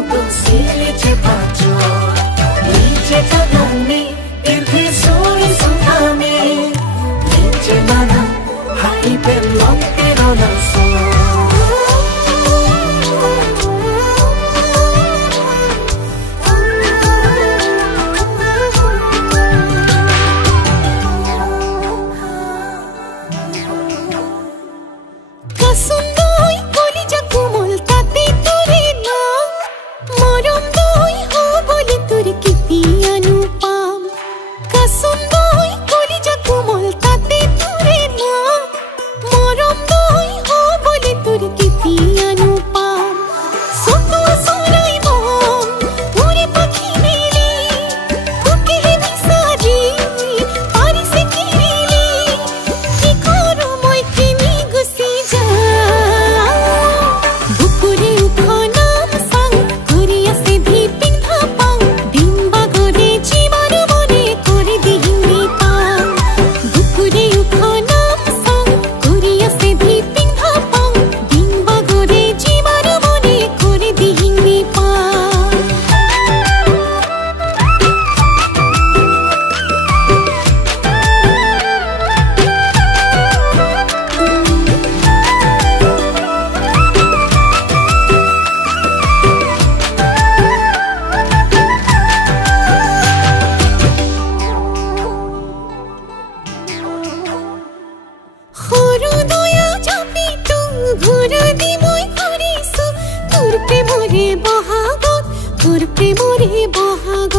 to silice pacho Lice tagami Irthi soi sutami Lice mana Hai pe monte rola so তোর প্রেমরে বহাগ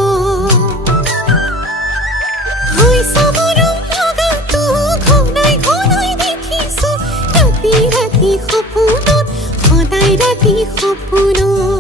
হইছা মরম লাগা তো ঘনাই ঘনাই দেখিছো ৰাতি ৰাতি সপোনত সদায় ৰাতি সপোনত